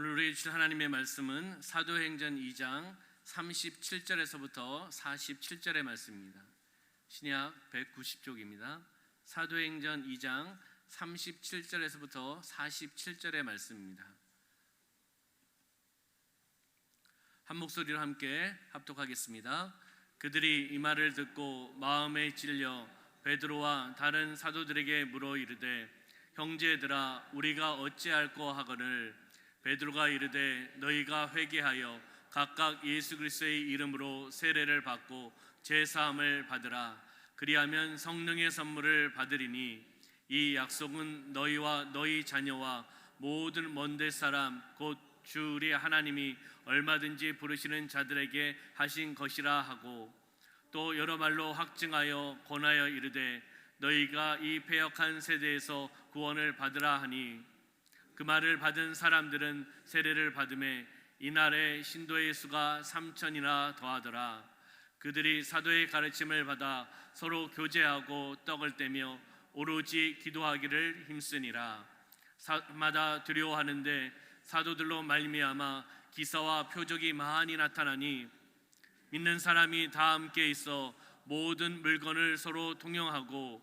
오늘 우리에게 주신 하나님의 말씀은 사도행전 2장 37절에서부터 47절의 말씀입니다. 신약 190쪽입니다. 사도행전 2장 37절에서부터 47절의 말씀입니다. 한 목소리로 함께 합독하겠습니다. 그들이 이 말을 듣고 마음에 찔려 베드로와 다른 사도들에게 물어 이르되 형제들아 우리가 어찌할꼬 하거늘 베드로가 이르되 너희가 회개하여 각각 예수 그리스도의 이름으로 세례를 받고 제사함을 받으라. 그리하면 성령의 선물을 받으리니 이 약속은 너희와 너희 자녀와 모든 먼데 사람 곧 주 우리 하나님이 얼마든지 부르시는 자들에게 하신 것이라 하고 또 여러 말로 확증하여 권하여 이르되 너희가 이 패역한 세대에서 구원을 받으라 하니 그 말을 받은 사람들은 세례를 받음에 이날에 신도의 수가 3,000이나 더하더라. 그들이 사도의 가르침을 받아 서로 교제하고 떡을 떼며 오로지 기도하기를 힘쓰니라. 사마다 두려워하는데 사도들로 말미암아 기사와 표적이 많이 나타나니 믿는 사람이 다 함께 있어 모든 물건을 서로 통용하고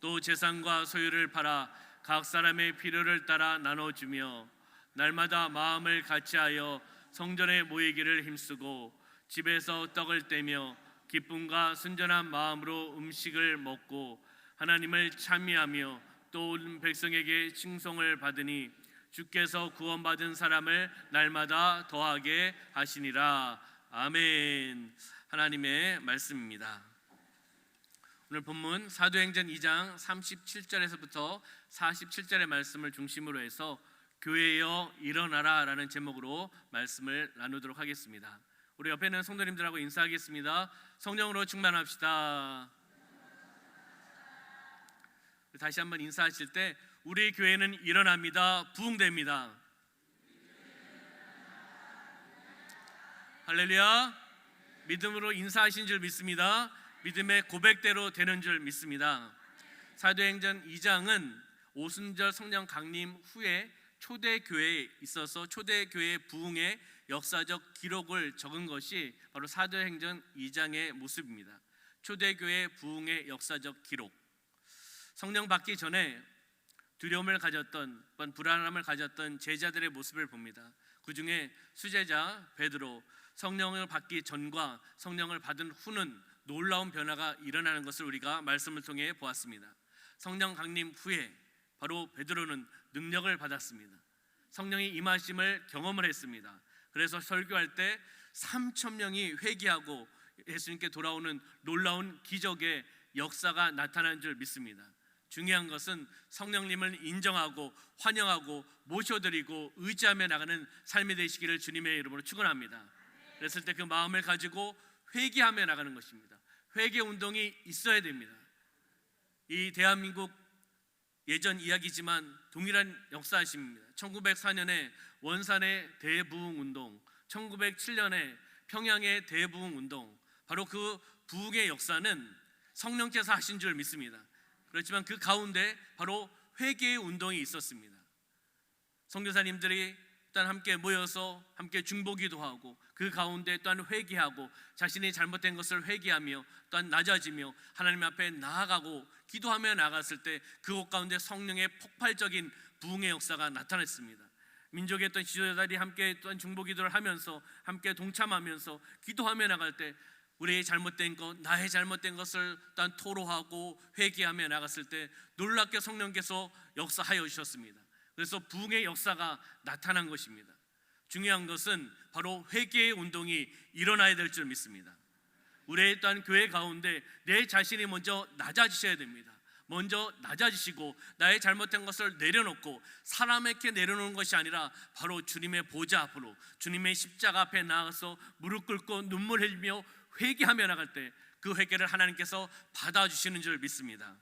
또 재산과 소유를 팔아 각 사람의 필요를 따라 나눠주며 날마다 마음을 같이하여 성전에 모이기를 힘쓰고 집에서 떡을 떼며 기쁨과 순전한 마음으로 음식을 먹고 하나님을 찬미하며 또 온 백성에게 칭송을 받으니 주께서 구원받은 사람을 날마다 더하게 하시니라. 아멘. 하나님의 말씀입니다. 오늘 본문 사도행전 2장 37절에서부터 47절의 말씀을 중심으로 해서 교회여 일어나라 라는 제목으로 말씀을 나누도록 하겠습니다. 우리 옆에 있는 성도님들하고 인사하겠습니다. 성령으로 충만합시다. 다시 한번 인사하실 때 우리 교회는 일어납니다. 부흥됩니다. 할렐루야. 믿음으로 인사하신 줄 믿습니다. 믿음의 고백대로 되는 줄 믿습니다. 사도행전 2장은 오순절 성령 강림 후에 초대교회에 있어서 초대교회 부흥의 역사적 기록을 적은 것이 바로 사도행전 2장의 모습입니다. 초대교회 부흥의 역사적 기록. 성령 받기 전에 두려움을 가졌던 불안함을 가졌던 제자들의 모습을 봅니다. 그 중에 수제자 베드로, 성령을 받기 전과 성령을 받은 후는 놀라운 변화가 일어나는 것을 우리가 말씀을 통해 보았습니다. 성령 강림 후에 바로 베드로는 능력을 받았습니다. 성령이 임하심을 경험을 했습니다. 그래서 설교할 때 3,000명이 회개하고 예수님께 돌아오는 놀라운 기적의 역사가 나타난 줄 믿습니다. 중요한 것은 성령님을 인정하고 환영하고 모셔드리고 의지하며 나가는 삶이 되시기를 주님의 이름으로 축원합니다. 그랬을 때 그 마음을 가지고 회개하며 나가는 것입니다. 회개 운동이 있어야 됩니다. 이 대한민국 예전 이야기지만 동일한 역사심입니다. 1904년에 원산의 대부흥 운동, 1907년에 평양의 대부흥 운동, 바로 그 부흥의 역사는 성령께서 하신 줄 믿습니다. 그렇지만 그 가운데 바로 회개의 운동이 있었습니다. 선교사님들이 일단 함께 모여서 함께 중보기도 하고 그 가운데 또한 회개하고 자신이 잘못된 것을 회개하며 또한 낮아지며 하나님 앞에 나아가고 기도하며 나갔을 때 그곳 가운데 성령의 폭발적인 부흥의 역사가 나타났습니다. 민족의 어떤 지도자들이 함께 또한 중보기도를 하면서 함께 동참하면서 기도하며 나갈 때 우리의 잘못된 것, 나의 잘못된 것을 또한 토로하고 회개하며 나갔을 때 놀랍게 성령께서 역사하여 주셨습니다. 그래서 부흥의 역사가 나타난 것입니다. 중요한 것은 바로 회개의 운동이 일어나야 될 줄 믿습니다. 우리의 또한 교회 가운데 내 자신이 먼저 낮아지셔야 됩니다. 먼저 낮아지시고 나의 잘못된 것을 내려놓고 사람에게 내려놓는 것이 아니라 바로 주님의 보좌 앞으로 주님의 십자가 앞에 나가서 무릎 꿇고 눈물 흘리며 회개하며 나갈 때 그 회개를 하나님께서 받아주시는 줄 믿습니다.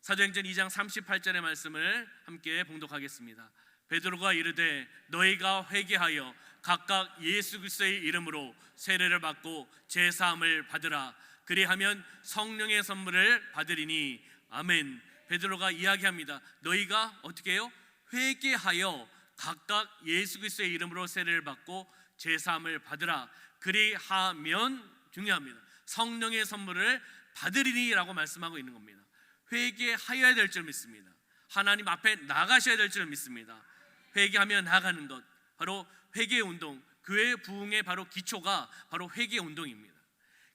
사도행전 2장 38절의 말씀을 함께 봉독하겠습니다. 베드로가 이르되 너희가 회개하여 각각 예수 그리스도의 이름으로 세례를 받고 제사함을 받으라. 그리하면 성령의 선물을 받으리니. 아멘. 베드로가 이야기합니다. 너희가 어떻게 해요? 회개하여 각각 예수 그리스도의 이름으로 세례를 받고 제사함을 받으라. 그리하면 중요합니다. 성령의 선물을 받으리니라고 말씀하고 있는 겁니다. 회개하여야 될 줄 믿습니다. 하나님 앞에 나가셔야 될 줄 믿습니다. 회개하며 나가는 것, 바로 회개 운동, 교회 부흥의 바로 기초가 바로 회개 운동입니다.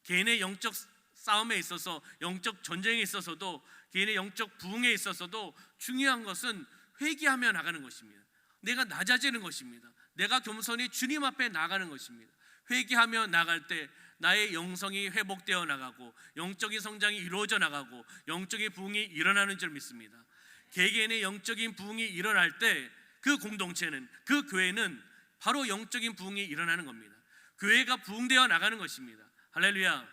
개인의 영적 싸움에 있어서, 영적 전쟁에 있어서도, 개인의 영적 부흥에 있어서도 중요한 것은 회개하며 나가는 것입니다. 내가 낮아지는 것입니다. 내가 겸손히 주님 앞에 나가는 것입니다. 회개하며 나갈 때 나의 영성이 회복되어 나가고 영적인 성장이 이루어져 나가고 영적인 부흥이 일어나는 줄 믿습니다. 개개인의 영적인 부흥이 일어날 때 그 공동체는, 그 교회는 바로 영적인 부흥이 일어나는 겁니다. 교회가 부흥되어 나가는 것입니다. 할렐루야.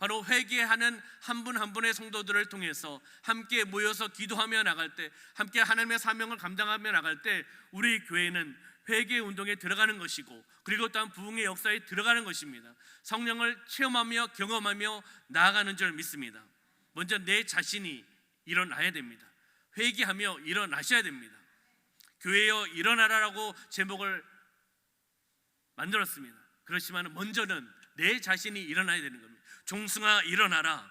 바로 회개하는 한 분 한 분의 성도들을 통해서 함께 모여서 기도하며 나갈 때, 함께 하나님의 사명을 감당하며 나갈 때 우리 교회는 회개 운동에 들어가는 것이고, 그리고 또한 부흥의 역사에 들어가는 것입니다. 성령을 체험하며 경험하며 나아가는 줄 믿습니다. 먼저 내 자신이 일어나야 됩니다. 회개하며 일어나셔야 됩니다. 교회여 일어나라라고 제목을 만들었습니다. 그렇지만 먼저는 내 자신이 일어나야 되는 겁니다. 종승아 일어나라.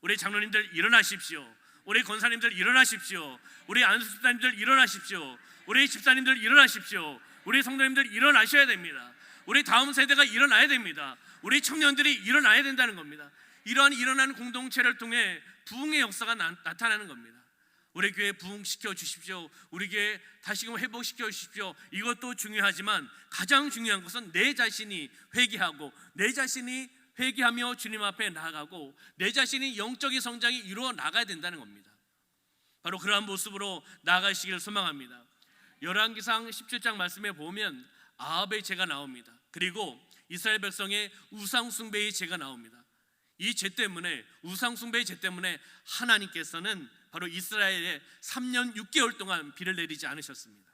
우리 장로님들 일어나십시오. 우리 권사님들 일어나십시오. 우리 안수집사님들 일어나십시오. 우리 집사님들 일어나십시오. 우리 성도님들 일어나셔야 됩니다. 우리 다음 세대가 일어나야 됩니다. 우리 청년들이 일어나야 된다는 겁니다. 이러한 일어나는 공동체를 통해 부흥의 역사가 나타나는 겁니다. 우리 교회 부흥시켜 주십시오. 우리 교회 다시금 회복시켜 주십시오. 이것도 중요하지만 가장 중요한 것은 내 자신이 회개하고, 내 자신이 회개하며 주님 앞에 나아가고, 내 자신이 영적인 성장이 이루어 나가야 된다는 겁니다. 바로 그러한 모습으로 나아가시기를 소망합니다. 열왕기상 17장 말씀에 보면 아합의 죄가 나옵니다. 그리고 이스라엘 백성의 우상 숭배의 죄가 나옵니다. 이 죄 때문에, 우상 숭배의 죄 때문에 하나님께서는 바로 이스라엘에 3년 6개월 동안 비를 내리지 않으셨습니다.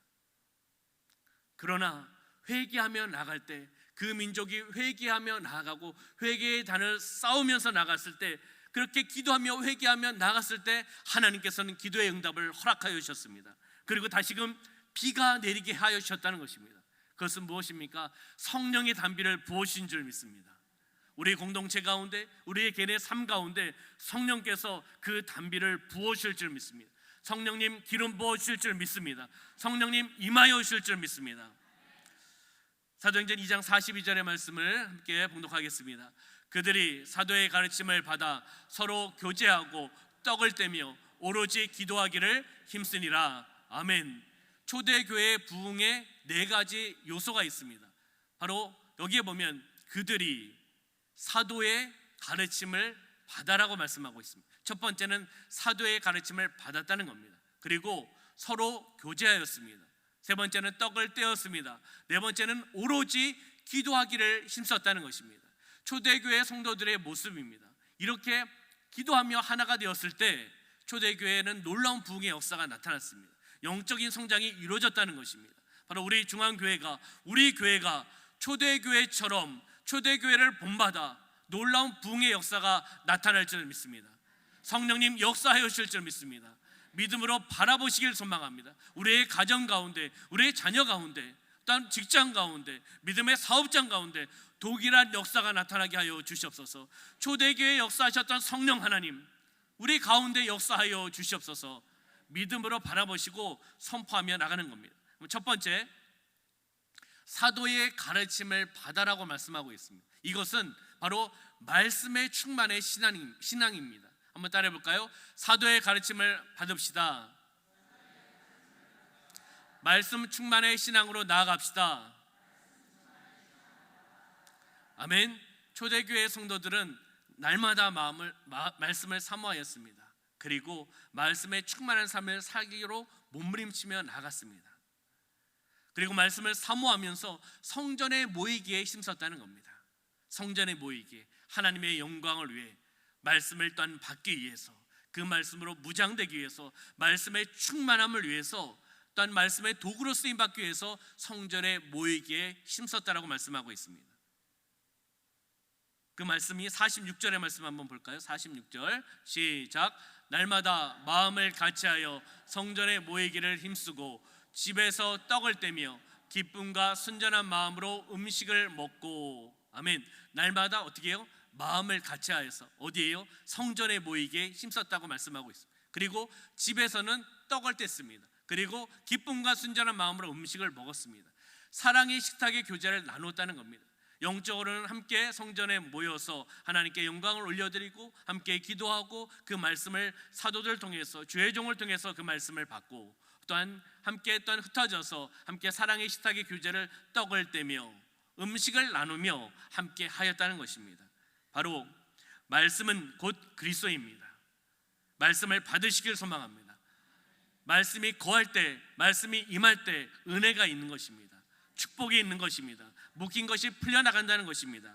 그러나 회개하며 나갈 때, 그 민족이 회개하며 나아가고 회개의 단을 쌓으면서 나갔을 때, 그렇게 기도하며 회개하며 나갔을 때 하나님께서는 기도의 응답을 허락하여 주셨습니다. 그리고 다시금 비가 내리게 하여 주셨다는 것입니다. 그것은 무엇입니까? 성령의 단비를 부으신 줄 믿습니다. 우리 공동체 가운데, 우리의 개인의 삶 가운데 성령께서 그 단비를 부으실 줄 믿습니다. 성령님 기름 부으실 줄 믿습니다. 성령님 임하여 오실 줄 믿습니다. 사도행전 2장 42절의 말씀을 함께 봉독하겠습니다. 그들이 사도의 가르침을 받아 서로 교제하고 떡을 떼며 오로지 기도하기를 힘쓰니라. 아멘. 초대교회의 부흥에 4가지 요소가 있습니다. 바로 여기에 보면 그들이 사도의 가르침을 받아라고 말씀하고 있습니다. 첫 번째는 사도의 가르침을 받았다는 겁니다. 그리고 서로 교제하였습니다. 세 번째는 떡을 떼었습니다. 네 번째는 오로지 기도하기를 힘썼다는 것입니다. 초대교회 성도들의 모습입니다. 이렇게 기도하며 하나가 되었을 때 초대교회는 놀라운 부흥의 역사가 나타났습니다. 영적인 성장이 이루어졌다는 것입니다. 바로 우리 중앙교회가, 우리 교회가 초대교회처럼 초대교회를 본받아 놀라운 부흥의 역사가 나타날 줄 믿습니다. 성령님 역사하여 주실 줄 믿습니다. 믿음으로 바라보시길 소망합니다. 우리의 가정 가운데, 우리의 자녀 가운데, 또한 직장 가운데, 믿음의 사업장 가운데 동일한 역사가 나타나게 하여 주시옵소서. 초대교회에 역사하셨던 성령 하나님, 우리 가운데 역사하여 주시옵소서. 믿음으로 바라보시고 선포하며 나가는 겁니다. 첫 번째, 사도의 가르침을 받아라고 말씀하고 있습니다. 이것은 바로 말씀의 충만의 신앙입니다. 한번 따라해 볼까요? 사도의 가르침을 받읍시다. 말씀 충만의 신앙으로 나아갑시다. 아멘. 초대교회 성도들은 날마다 말씀을 사모하였습니다. 그리고 말씀에 충만한 삶을 살기로 몸부림치며 나갔습니다. 그리고 말씀을 사모하면서 성전에 모이기에 힘썼다는 겁니다. 성전에 모이기에, 하나님의 영광을 위해, 말씀을 또한 받기 위해서, 그 말씀으로 무장되기 위해서, 말씀의 충만함을 위해서, 또한 말씀의 도구로 쓰임 받기 위해서 성전에 모이기에 힘썼다라고 말씀하고 있습니다. 그 말씀이 46절의 말씀 한번 볼까요? 46절 시작. 날마다 마음을 같이하여 성전에 모이기를 힘쓰고 집에서 떡을 떼며 기쁨과 순전한 마음으로 음식을 먹고. 아멘. 날마다 어떻게 해요? 마음을 같이하여서 어디에요? 성전에 모이게 힘썼다고 말씀하고 있습니다. 그리고 집에서는 떡을 뗐습니다. 그리고 기쁨과 순전한 마음으로 음식을 먹었습니다. 사랑의 식탁의 교제를 나눴다는 겁니다. 영적으로는 함께 성전에 모여서 하나님께 영광을 올려드리고 함께 기도하고 그 말씀을 사도들 통해서 주의 종을 통해서 그 말씀을 받고, 또한 함께 또한 흩어져서 함께 사랑의 식탁의 교제를 떡을 떼며 음식을 나누며 함께 하였다는 것입니다. 바로 말씀은 곧 그리스도입니다. 말씀을 받으시길 소망합니다. 말씀이 거할 때, 말씀이 임할 때 은혜가 있는 것입니다. 축복이 있는 것입니다. 묶인 것이 풀려나간다는 것입니다.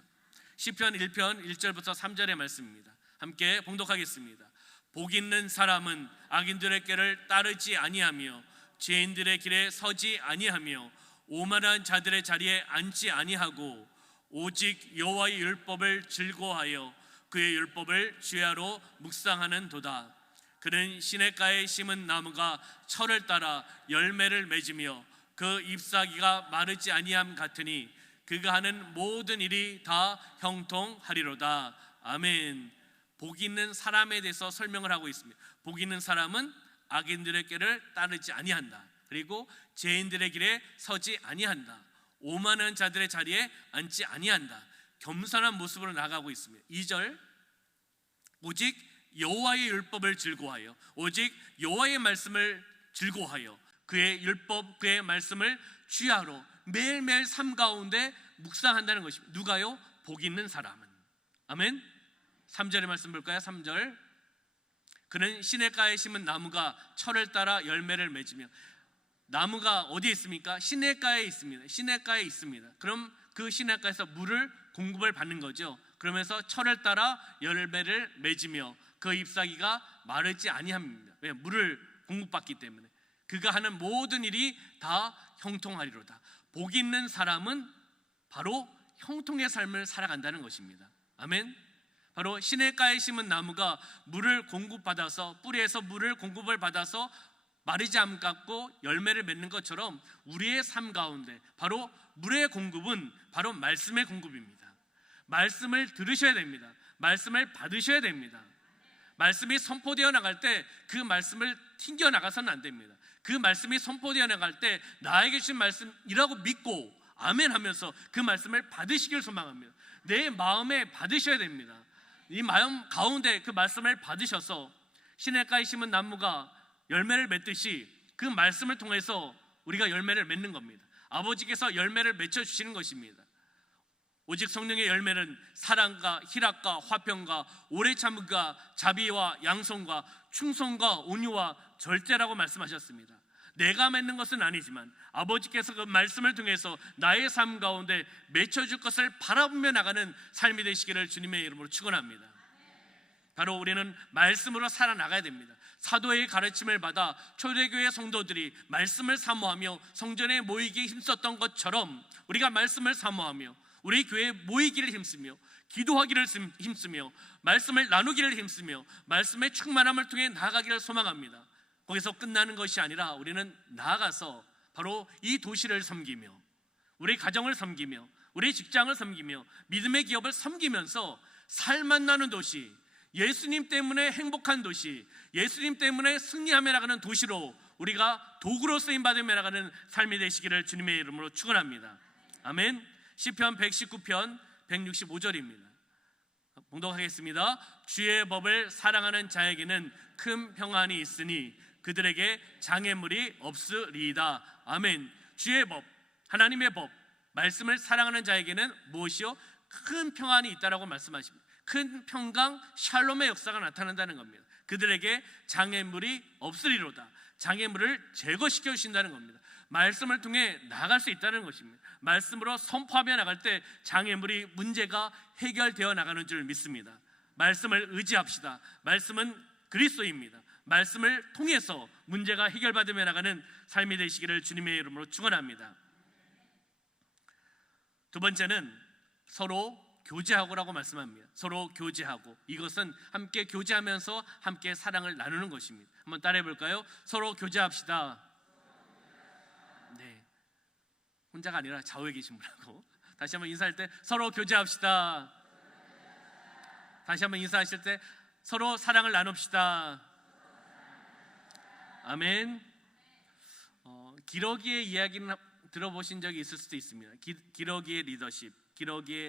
시편 1편 1절부터 3절의 말씀입니다. 함께 봉독하겠습니다. 복 있는 사람은 악인들의 길을 따르지 아니하며 죄인들의 길에 서지 아니하며 오만한 자들의 자리에 앉지 아니하고 오직 여호와의 율법을 즐거워하여 그의 율법을 주야로 묵상하는 도다. 그는 시냇가에 심은 나무가 철을 따라 열매를 맺으며 그 잎사귀가 마르지 아니함 같으니 그가 하는 모든 일이 다 형통하리로다. 아멘. 복 있는 사람에 대해서 설명을 하고 있습니다. 복 있는 사람은 악인들의 길을 따르지 아니한다. 그리고 죄인들의 길에 서지 아니한다. 오만한 자들의 자리에 앉지 아니한다. 겸손한 모습으로 나가고 있습니다. 2절, 오직 여호와의 율법을 즐거워하여, 오직 여호와의 말씀을 즐거워하여 그의 율법, 그의 말씀을 주야로 매일매일 삶 가운데 묵상한다는 것입니다. 누가요? 복 있는 사람은. 아멘. 3절의 말씀 볼까요? 3절, 그는 시냇가에 심은 나무가 철을 따라 열매를 맺으며. 나무가 어디에 있습니까? 시냇가에 있습니다. 시냇가에 있습니다. 그럼 그 시냇가에서 물을 공급을 받는 거죠. 그러면서 철을 따라 열매를 맺으며 그 잎사귀가 마르지 아니합니다. 왜? 물을 공급받기 때문에. 그가 하는 모든 일이 다 형통하리로다. 복 있는 사람은 바로 형통의 삶을 살아간다는 것입니다. 아멘. 바로 시냇가에 심은 나무가 물을 공급받아서, 뿌리에서 물을 공급을 받아서 마르지 않고 열매를 맺는 것처럼 우리의 삶 가운데 바로 물의 공급은 바로 말씀의 공급입니다. 말씀을 들으셔야 됩니다. 말씀을 받으셔야 됩니다. 말씀이 선포되어 나갈 때 그 말씀을 튕겨 나가서는 안 됩니다. 그 말씀이 선포되어 나갈 때 나에게 주신 말씀이라고 믿고 아멘 하면서 그 말씀을 받으시길 소망합니다. 내 마음에 받으셔야 됩니다. 이 마음 가운데 그 말씀을 받으셔서 시냇가에 심은 나무가 열매를 맺듯이 그 말씀을 통해서 우리가 열매를 맺는 겁니다. 아버지께서 열매를 맺혀주시는 것입니다. 오직 성령의 열매는 사랑과 희락과 화평과 오래 참음과 자비와 양성과 충성과 온유와 절제라고 말씀하셨습니다. 내가 맺는 것은 아니지만 아버지께서 그 말씀을 통해서 나의 삶 가운데 맺혀줄 것을 바라보며 나가는 삶이 되시기를 주님의 이름으로 축원합니다. 바로 우리는 말씀으로 살아나가야 됩니다. 사도의 가르침을 받아 초대교회 성도들이 말씀을 사모하며 성전에 모이기에 힘썼던 것처럼 우리가 말씀을 사모하며 우리 교회에 모이기를 힘쓰며 기도하기를 힘쓰며 말씀을 나누기를 힘쓰며 말씀의 충만함을 통해 나아가기를 소망합니다. 거기서 끝나는 것이 아니라 우리는 나아가서 바로 이 도시를 섬기며 우리 가정을 섬기며 우리 직장을 섬기며 믿음의 기업을 섬기면서 살맛 나는 도시, 예수님 때문에 행복한 도시, 예수님 때문에 승리하며 나가는 도시로 우리가 도구로 쓰임받으며 나가는 삶이 되시기를 주님의 이름으로 축원합니다. 아멘. 시편 119편 165절입니다. 봉독하겠습니다. 주의 법을 사랑하는 자에게는 큰 평안이 있으니 그들에게 장애물이 없으리이다. 아멘. 주의 법, 하나님의 법, 말씀을 사랑하는 자에게는 무엇이요? 큰 평안이 있다라고 말씀하십니다. 큰 평강, 샬롬의 역사가 나타난다는 겁니다. 그들에게 장애물이 없으리로다. 장애물을 제거시켜 주신다는 겁니다. 말씀을 통해 나갈 수 있다는 것입니다. 말씀으로 선포하며 나갈 때 장애물이, 문제가 해결되어 나가는 줄 믿습니다. 말씀을 의지합시다. 말씀은 그리스도입니다. 말씀을 통해서 문제가 해결받으며 나가는 삶이 되시기를 주님의 이름으로 축원합니다. 두 번째는 서로 교제하고라고 말씀합니다. 서로 교제하고, 이것은 함께 교제하면서 함께 사랑을 나누는 것입니다. 한번 따라해 볼까요? 서로 교제합시다. 네, 혼자가 아니라 좌우에 계신 분하고 다시 한번 인사할 때 서로 교제합시다. 다시 한번 인사하실 때 서로 사랑을 나눕시다. 아멘. 기러기의 이야기는 들어보신 적이 있을 수도 있습니다. 기러기의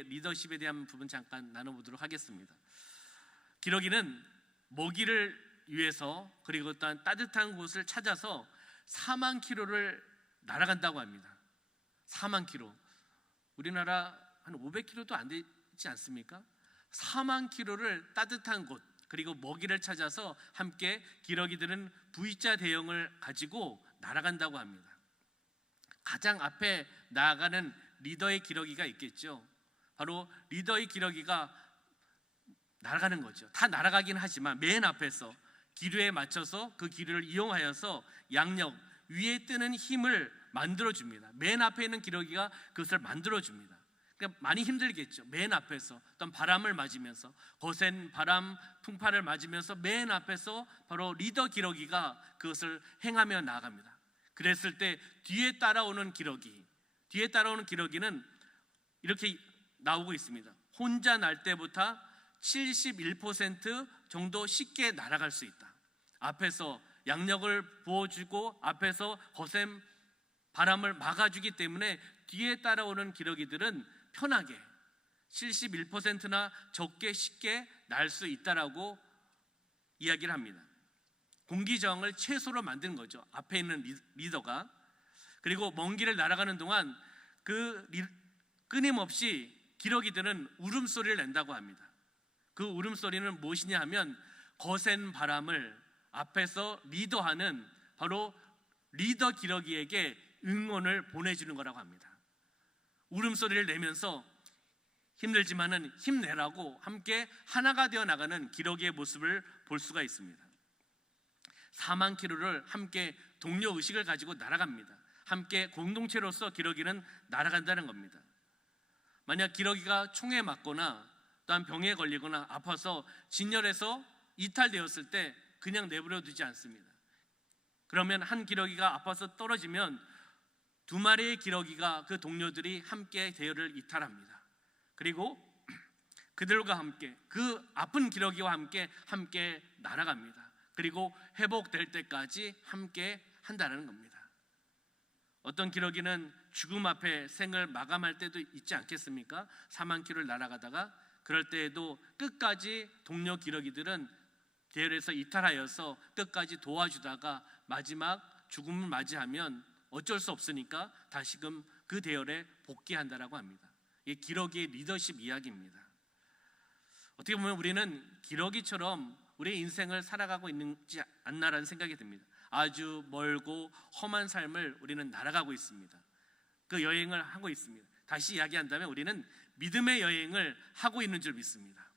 리더십에 대한 부분 잠깐 나눠보도록 하겠습니다. 기러기는 먹이를 위해서 그리고 또한 따뜻한 곳을 찾아서 4만 킬로를 날아간다고 합니다. 4만 킬로. 우리나라 한 500킬로도 안 되지 않습니까? 4만 킬로를 따뜻한 곳 그리고 먹이를 찾아서 함께 기러기들은 V자 대형을 가지고 날아간다고 합니다. 가장 앞에 나아가는 리더의 기러기가 있겠죠. 바로 리더의 기러기가 날아가는 거죠. 다 날아가긴 하지만 맨 앞에서 기류에 맞춰서 그 기류를 이용하여서 양력 위에 뜨는 힘을 만들어줍니다. 맨 앞에 있는 기러기가 그것을 만들어줍니다. 그러니까 많이 힘들겠죠. 맨 앞에서 어떤 바람을 맞으면서 거센 바람, 풍파를 맞으면서 맨 앞에서 바로 리더 기러기가 그것을 행하며 나아갑니다. 그랬을 때 뒤에 따라오는 기러기는 이렇게 나오고 있습니다. 혼자 날 때보다 71% 정도 쉽게 날아갈 수 있다. 앞에서 양력을 부어주고 앞에서 거센 바람을 막아주기 때문에 뒤에 따라오는 기러기들은 편하게 71%나 적게 쉽게 날 수 있다라고 이야기를 합니다. 공기 저항을 최소로 만드는 거죠. 앞에 있는 리더가. 그리고 먼 길을 날아가는 동안 끊임없이 기러기들은 울음소리를 낸다고 합니다. 그 울음소리는 무엇이냐 하면 거센 바람을 앞에서 리더하는 바로 리더 기러기에게 응원을 보내주는 거라고 합니다. 울음소리를 내면서 힘들지만은 힘내라고 함께 하나가 되어 나가는 기러기의 모습을 볼 수가 있습니다. 4만 킬로를 함께 동료 의식을 가지고 날아갑니다. 함께 공동체로서 기러기는 날아간다는 겁니다. 만약 기러기가 총에 맞거나 또한 병에 걸리거나 아파서 진열해서 이탈되었을 때 그냥 내버려 두지 않습니다. 그러면 한 기러기가 아파서 떨어지면 2마리의 기러기가 그 동료들이 함께 대열을 이탈합니다. 그리고 그들과 함께 그 아픈 기러기와 함께 날아갑니다. 그리고 회복될 때까지 함께 한다는 겁니다. 어떤 기러기는 죽음 앞에 생을 마감할 때도 있지 않겠습니까? 4만 킬로를 날아가다가 그럴 때에도 끝까지 동료 기러기들은 대열에서 이탈하여서 끝까지 도와주다가 마지막 죽음을 맞이하면 어쩔 수 없으니까 다시금 그 대열에 복귀한다라고 합니다. 이게 기러기의 리더십 이야기입니다. 어떻게 보면 우리는 기러기처럼 우리의 인생을 살아가고 있는지 않나라는 생각이 듭니다. 아주 멀고 험한 삶을 우리는 날아가고 있습니다. 그 여행을 하고 있습니다. 다시 이야기한다면 우리는 믿음의 여행을 하고 있는 줄 믿습니다.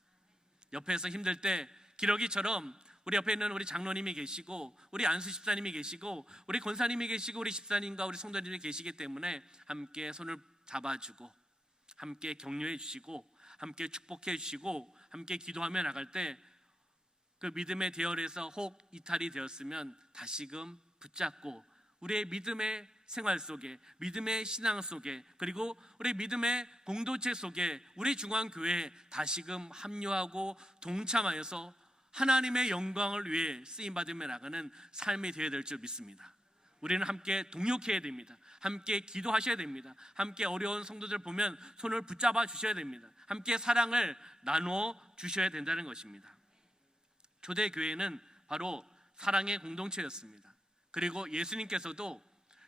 옆에서 힘들 때 기러기처럼 우리 옆에 있는 우리 장로님이 계시고 우리 안수 집사님이 계시고 우리 권사님이 계시고 우리 집사님과 우리 성도님이 계시기 때문에 함께 손을 잡아주고 함께 격려해 주시고 함께 축복해 주시고 함께 기도하며 나갈 때 그 믿음의 대열에서 혹 이탈이 되었으면 다시금 붙잡고 우리의 믿음의 생활 속에 믿음의 신앙 속에 그리고 우리 믿음의 공동체 속에 우리 중앙교회에 다시금 합류하고 동참하여서 하나님의 영광을 위해 쓰임받으며 나가는 삶이 되어야 될 줄 믿습니다. 우리는 함께 동역해야 됩니다. 함께 기도하셔야 됩니다. 함께 어려운 성도들 보면 손을 붙잡아 주셔야 됩니다. 함께 사랑을 나누어 주셔야 된다는 것입니다. 초대교회는 바로 사랑의 공동체였습니다. 그리고 예수님께서도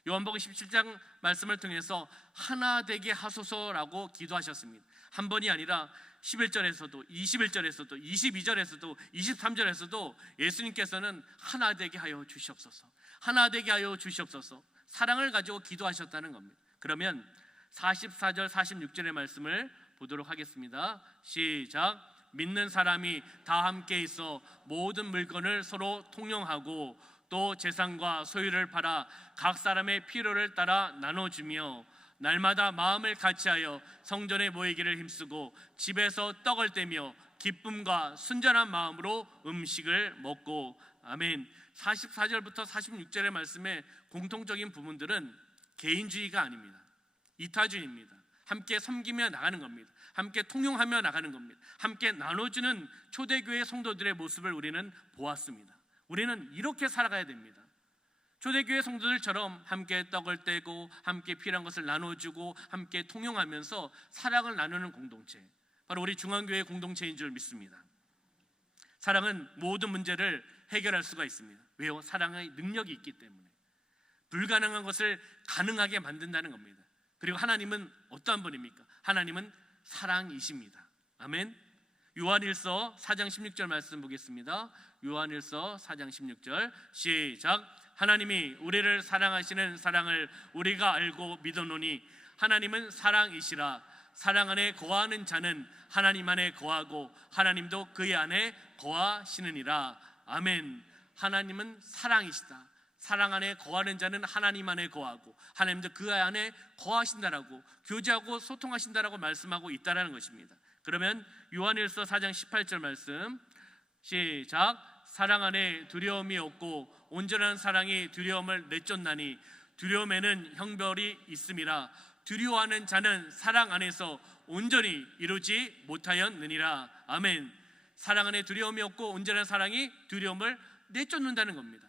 요한복음 17장 말씀을 통해서 하나 되게 하소서라고 기도하셨습니다. 한 번이 아니라 11절에서도 21절에서도 22절에서도 23절에서도 예수님께서는 하나 되게 하여 주시옵소서, 하나 되게 하여 주시옵소서 사랑을 가지고 기도하셨다는 겁니다. 그러면 44절 46절의 말씀을 보도록 하겠습니다. 시작. 믿는 사람이 다 함께 있어 모든 물건을 서로 통용하고 또 재산과 소유를 팔아 각 사람의 필요를 따라 나눠주며 날마다 마음을 같이하여 성전에 모이기를 힘쓰고 집에서 떡을 떼며 기쁨과 순전한 마음으로 음식을 먹고. 아멘. 44절부터 46절의 말씀의 공통적인 부분들은 개인주의가 아닙니다. 이타주의입니다. 함께 섬기며 나가는 겁니다. 함께 통용하며 나가는 겁니다. 함께 나눠주는 초대교회 성도들의 모습을 우리는 보았습니다. 우리는 이렇게 살아가야 됩니다. 초대교회 성도들처럼 함께 떡을 떼고 함께 필요한 것을 나눠주고 함께 통용하면서 사랑을 나누는 공동체, 바로 우리 중앙교회 공동체인 줄 믿습니다. 사랑은 모든 문제를 해결할 수가 있습니다. 왜요? 사랑의 능력이 있기 때문에. 불가능한 것을 가능하게 만든다는 겁니다. 그리고 하나님은 어떠한 분입니까? 하나님은 사랑이십니다. 아멘. 요한일서 4장 16절 말씀 보겠습니다. 요한일서 4장 16절 시작. 하나님이 우리를 사랑하시는 사랑을 우리가 알고 믿어노니 하나님은 사랑이시라. 사랑 안에 거하는 자는 하나님 안에 거하고 하나님도 그의 안에 거하시느니라. 아멘. 하나님은 사랑이시다. 사랑 안에 거하는 자는 하나님 안에 거하고 하나님도 그 안에 거하신다라고, 교제하고 소통하신다라고 말씀하고 있다라는 것입니다. 그러면 요한일서 4장 18절 말씀 시작. 사랑 안에 두려움이 없고 온전한 사랑이 두려움을 내쫓나니 두려움에는 형벌이 있음이라. 두려워하는 자는 사랑 안에서 온전히 이루지 못하였느니라. 아멘. 사랑 안에 두려움이 없고 온전한 사랑이 두려움을 내쫓는다는 겁니다.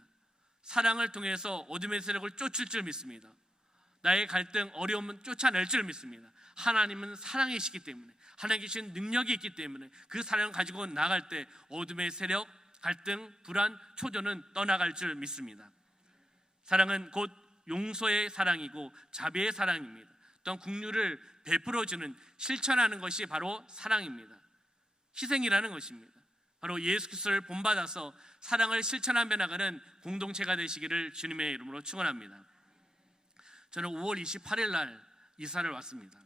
사랑을 통해서 어둠의 세력을 쫓을 줄 믿습니다. 나의 갈등, 어려움은 쫓아낼 줄 믿습니다. 하나님은 사랑이시기 때문에, 하나님께신 능력이 있기 때문에 그 사랑을 가지고 나갈 때 어둠의 세력, 갈등, 불안, 초조는 떠나갈 줄 믿습니다. 사랑은 곧 용서의 사랑이고 자비의 사랑입니다. 또한 긍휼을 베풀어주는, 실천하는 것이 바로 사랑입니다. 희생이라는 것입니다. 바로 예수 그리스도를 본받아서 사랑을 실천하며 나가는 공동체가 되시기를 주님의 이름으로 축원합니다. 저는 5월 28일 날 이사를 왔습니다.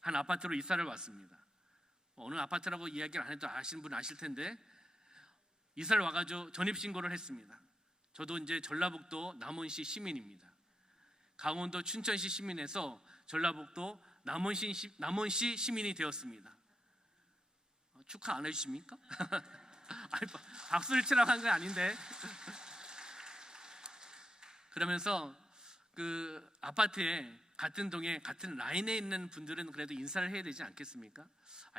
한 아파트로 이사를 왔습니다. 어느 아파트라고 이야기를 안 해도 아시는 분 아실 텐데, 이사를 와가지고 전입신고를 했습니다. 저도 이제 전라북도 남원시 시민입니다. 강원도 춘천시 시민에서 전라북도 남원시 시민이 되었습니다. 축하 안 해주십니까? 아니, 박수를 치라고 한 건 아닌데. 그러면서 그 아파트에 같은 동에 같은 라인에 있는 분들은 그래도 인사를 해야 되지 않겠습니까?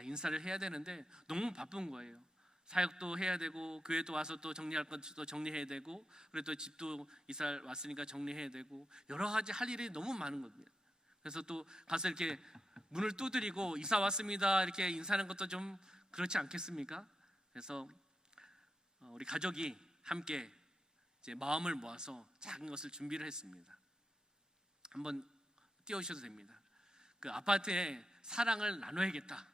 인사를 해야 되는데 너무 바쁜 거예요. 사역도 해야 되고 교회도 와서 또 정리할 것도 정리해야 되고, 그리고 또 집도 이사 왔으니까 정리해야 되고, 여러 가지 할 일이 너무 많은 겁니다. 그래서 또 가서 이렇게 문을 두드리고 이사 왔습니다 이렇게 인사하는 것도 좀 그렇지 않겠습니까? 그래서 우리 가족이 함께 이제 마음을 모아서 작은 것을 준비를 했습니다. 한번 띄워주셔도 됩니다. 그 아파트에 사랑을 나눠야겠다.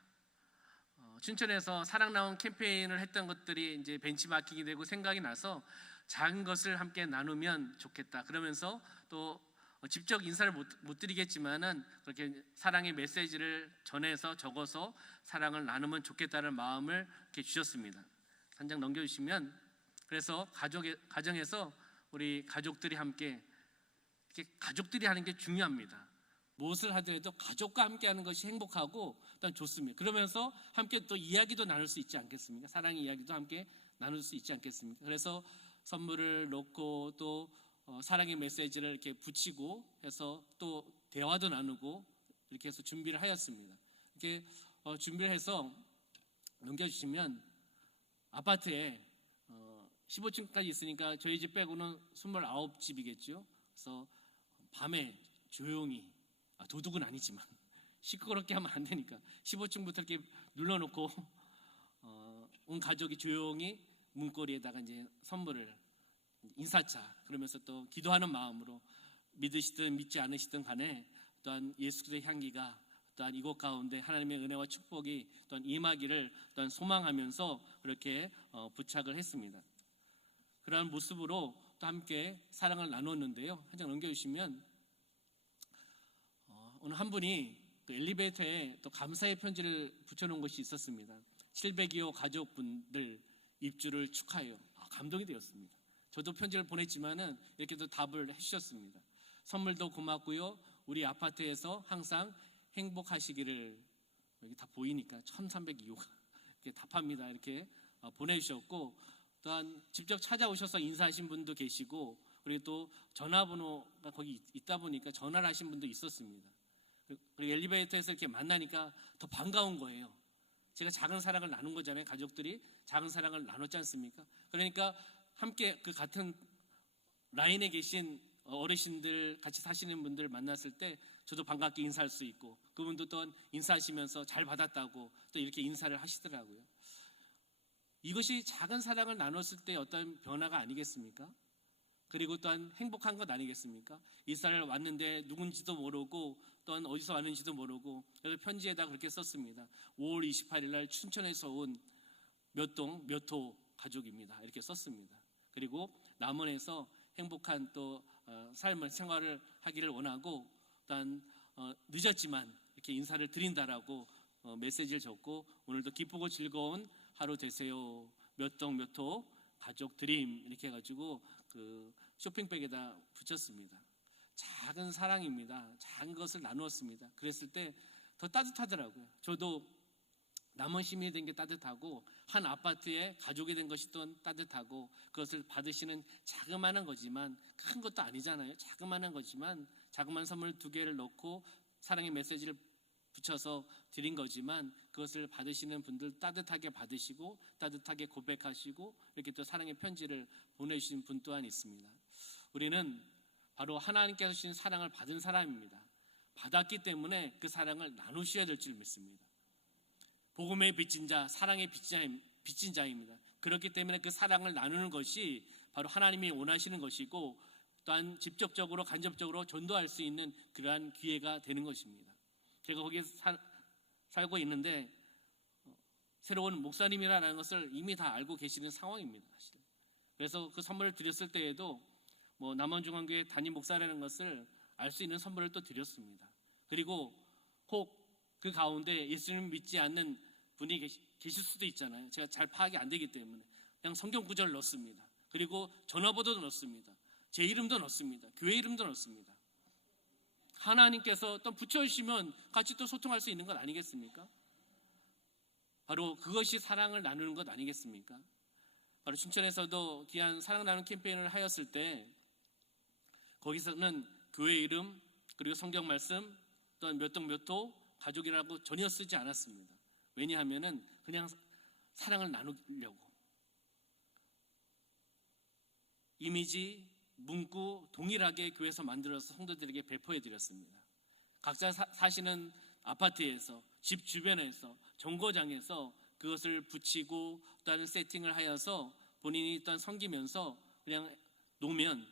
춘천에서 사랑 나온 캠페인을 했던 것들이 이제 벤치마킹이 되고 생각이 나서 작은 것을 함께 나누면 좋겠다. 그러면서 또 직접 인사를 못 드리겠지만은 그렇게 사랑의 메시지를 전해서 적어서 사랑을 나누면 좋겠다는 마음을 이렇게 주셨습니다. 한 장 넘겨주시면, 그래서 가정에서 우리 가족들이 함께, 이렇게 가족들이 하는 게 중요합니다. 무엇을 하더라도 가족과 함께 하는 것이 행복하고 일단 좋습니다. 그러면서 함께 또 이야기도 나눌 수 있지 않겠습니까? 사랑의 이야기도 함께 나눌 수 있지 않겠습니까? 그래서 선물을 놓고 또 사랑의 메시지를 이렇게 붙이고 해서 또 대화도 나누고 이렇게 해서 준비를 하였습니다. 이렇게 준비를 해서 넘겨주시면, 아파트에 15층까지 있으니까 저희 집 빼고는 29집이겠죠. 그래서 밤에 조용히, 도둑은 아니지만 시끄럽게 하면 안 되니까 15층부터 이렇게 눌러놓고 온 가족이 조용히 문고리에다가 이제 선물을, 인사차, 그러면서 또 기도하는 마음으로 믿으시든 믿지 않으시든 간에 또한 예수 그리스도의 향기가 또한 이곳 가운데 하나님의 은혜와 축복이 또한 임하기를 또한 소망하면서 그렇게 부착을 했습니다. 그러한 모습으로 또 함께 사랑을 나눴는데요. 한 장 넘겨주시면, 오늘 한 분이 그 엘리베이터에 또 감사의 편지를 붙여놓은 것이 있었습니다. 702호 가족분들 입주를 축하해요. 감동이 되었습니다. 저도 편지를 보냈지만은 이렇게 또 답을 해주셨습니다. 선물도 고맙고요. 우리 아파트에서 항상 행복하시기를, 여기 다 보이니까 1302호가 이렇게 답합니다. 이렇게 보내주셨고, 또한 직접 찾아오셔서 인사하신 분도 계시고, 그리고 또 전화번호가 거기 있다 보니까 전화를 하신 분도 있었습니다. 그리고 엘리베이터에서 이렇게 만나니까 더 반가운 거예요. 제가 작은 사랑을 나눈 거잖아요. 가족들이 작은 사랑을 나눴지 않습니까? 그러니까 함께 그 같은 라인에 계신 어르신들, 같이 사시는 분들 만났을 때 저도 반갑게 인사할 수 있고, 그분도 또 인사하시면서 잘 받았다고 또 이렇게 인사를 하시더라고요. 이것이 작은 사랑을 나눴을 때 어떤 변화가 아니겠습니까? 그리고 또한 행복한 것 아니겠습니까? 이스라엘 왔는데 누군지도 모르고 또한 어디서 왔는지도 모르고, 그래서 편지에다 그렇게 썼습니다. 5월 28일 날 춘천에서 온 몇 동 몇 호 가족입니다. 이렇게 썼습니다. 그리고 남원에서 행복한 또 삶을 생활을 하기를 원하고, 또한 늦었지만 이렇게 인사를 드린다라고 메시지를 적고, 오늘도 기쁘고 즐거운 하루 되세요. 몇 동 몇 호 가족 드림, 이렇게 해가지고 그 쇼핑백에다 붙였습니다. 작은 사랑입니다. 작은 것을 나누었습니다. 그랬을 때 더 따뜻하더라고요. 저도 남원 시민이 된 게 따뜻하고, 한 아파트에 가족이 된 것이 또 따뜻하고, 그것을 받으시는 자그마한 거지만, 큰 것도 아니잖아요. 자그마한 거지만 자그마한 선물 2개를 넣고 사랑의 메시지를 붙여서 드린 거지만, 그것을 받으시는 분들 따뜻하게 받으시고 따뜻하게 고백하시고 이렇게 또 사랑의 편지를 보내주신 분 또한 있습니다. 우리는 바로 하나님께서 주신 사랑을 받은 사람입니다. 받았기 때문에 그 사랑을 나누셔야 될 줄 믿습니다. 복음의 빚진 자, 사랑의 빚진 자입니다. 그렇기 때문에 그 사랑을 나누는 것이 바로 하나님이 원하시는 것이고, 또한 직접적으로 간접적으로 전도할 수 있는 그러한 기회가 되는 것입니다. 제가 거기에 살고 있는데 새로운 목사님이라는 것을 이미 다 알고 계시는 상황입니다. 사실. 그래서 그 선물을 드렸을 때에도 남원중앙교회 담임 목사라는 것을 알 수 있는 선물을 또 드렸습니다. 그리고 혹 그 가운데 예수님 믿지 않는 분이 계실 수도 있잖아요. 제가 잘 파악이 안 되기 때문에 그냥 성경 구절을 넣습니다. 그리고 전화번호도 넣습니다. 제 이름도 넣습니다. 교회 이름도 넣습니다. 하나님께서 또 붙여주시면 같이 또 소통할 수 있는 것 아니겠습니까? 바로 그것이 사랑을 나누는 것 아니겠습니까? 바로 춘천에서도 귀한 사랑 나누는 캠페인을 하였을 때 거기서는 교회 이름, 그리고 성경 말씀, 또한 몇 동 몇 호 가족이라고 전혀 쓰지 않았습니다. 왜냐하면은 그냥 사랑을 나누려고. 이미지, 문구 동일하게 교회에서 만들어서 성도들에게 배포해 드렸습니다. 각자 사시는 아파트에서, 집 주변에서, 정거장에서 그것을 붙이고 또한 세팅을 하여서 본인이 일단 섬기면서 그냥 놓으면,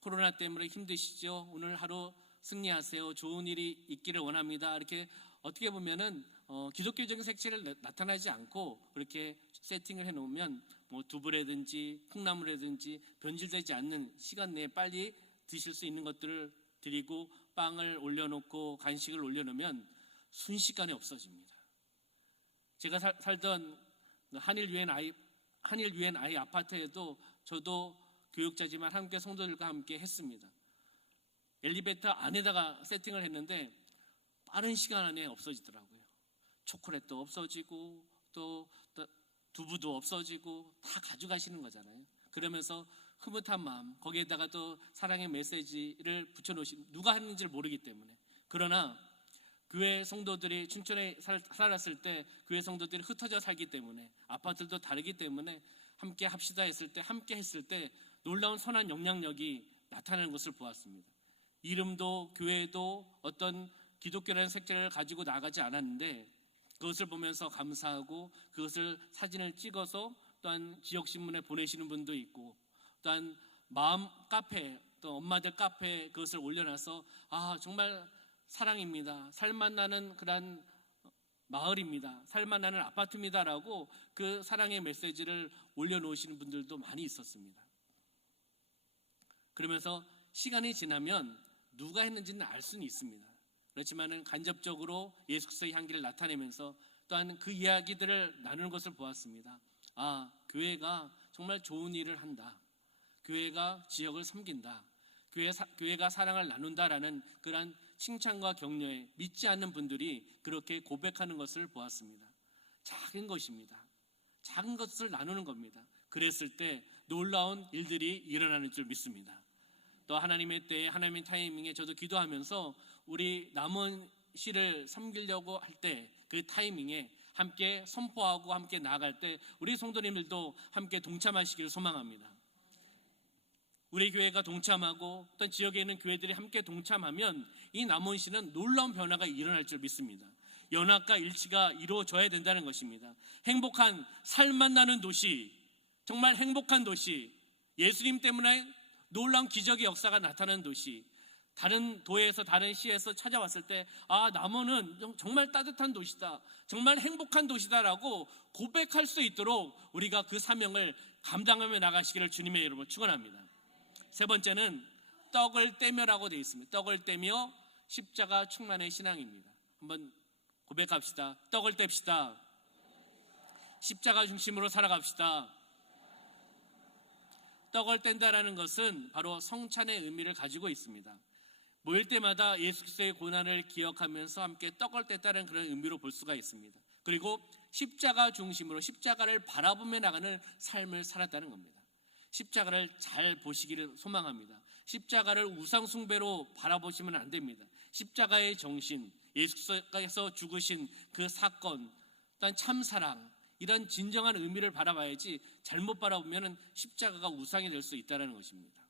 코로나 때문에 힘드시죠? 오늘 하루 승리하세요. 좋은 일이 있기를 원합니다. 이렇게 어떻게 보면은 기독교적인 색채를 나타나지 않고 그렇게 세팅을 해놓으면 두부라든지 콩나물이라든지 변질되지 않는 시간 내에 빨리 드실 수 있는 것들을 드리고, 빵을 올려놓고 간식을 올려놓으면 순식간에 없어집니다. 제가 살던 한일 유엔 아이 아파트에도 저도 교육자지만 함께 성도들과 함께 했습니다. 엘리베이터 안에다가 세팅을 했는데 빠른 시간 안에 없어지더라고요. 초콜릿도 없어지고 또 두부도 없어지고 다 가져가시는 거잖아요. 그러면서 흐뭇한 마음, 거기에다가 또 사랑의 메시지를 붙여놓으신, 누가 하는지를 모르기 때문에. 그러나 교회 성도들이 춘천에 살았을 때 교회 성도들이 흩어져 살기 때문에, 아파트도 다르기 때문에 함께 합시다 했을 때, 함께 했을 때 놀라운 선한 영향력이 나타나는 것을 보았습니다. 이름도 교회도 어떤 기독교라는 색채를 가지고 나가지 않았는데, 그것을 보면서 감사하고 그것을 사진을 찍어서 또한 지역신문에 보내시는 분도 있고, 또한 마음 카페, 또 엄마들 카페에 그것을 올려놔서 정말 사랑입니다, 살맛 나는 그런 마을입니다, 살맛 나는 아파트입니다라고 그 사랑의 메시지를 올려놓으시는 분들도 많이 있었습니다. 그러면서 시간이 지나면 누가 했는지는 알 수는 있습니다. 그렇지만 간접적으로 예수 그리스도의 향기를 나타내면서 또한 그 이야기들을 나누는 것을 보았습니다. 교회가 정말 좋은 일을 한다, 교회가 지역을 섬긴다, 교회가 사랑을 나눈다라는 그런 칭찬과 격려에 믿지 않는 분들이 그렇게 고백하는 것을 보았습니다. 작은 것입니다. 작은 것을 나누는 겁니다. 그랬을 때 놀라운 일들이 일어나는 줄 믿습니다. 또 하나님의 때에 하나님의 타이밍에 저도 기도하면서 우리 남은 시를 섬기려고 할 때 그 타이밍에 함께 선포하고 함께 나아갈 때 우리 성도님들도 함께 동참하시기를 소망합니다. 우리 교회가 동참하고 어떤 지역에 있는 교회들이 함께 동참하면 이 남원시는 놀라운 변화가 일어날 줄 믿습니다. 연합과 일치가 이루어져야 된다는 것입니다. 행복한 삶만 나는 도시, 정말 행복한 도시, 예수님 때문에 놀라운 기적의 역사가 나타나는 도시, 다른 도에서 다른 시에서 찾아왔을 때 남원은 정말 따뜻한 도시다, 정말 행복한 도시다라고 고백할 수 있도록 우리가 그 사명을 감당하며 나가시기를 주님의 이름으로 축원합니다. 세 번째는 떡을 떼며라고 되어 있습니다. 떡을 떼며 십자가 충만의 신앙입니다. 한번 고백합시다. 떡을 뗍시다. 십자가 중심으로 살아갑시다. 떡을 뗀다라는 것은 바로 성찬의 의미를 가지고 있습니다. 모일 때마다 예수 그리스도의 고난을 기억하면서 함께 떡을 뗐다는 그런 의미로 볼 수가 있습니다. 그리고 십자가 중심으로 십자가를 바라보며 나가는 삶을 살았다는 겁니다. 십자가를 잘 보시기를 소망합니다. 십자가를 우상 숭배로 바라보시면 안 됩니다. 십자가의 정신, 예수께서 죽으신 그 사건, 일단 참사랑, 이런 진정한 의미를 바라봐야지 잘못 바라보면 십자가가 우상이 될 수 있다는 것입니다.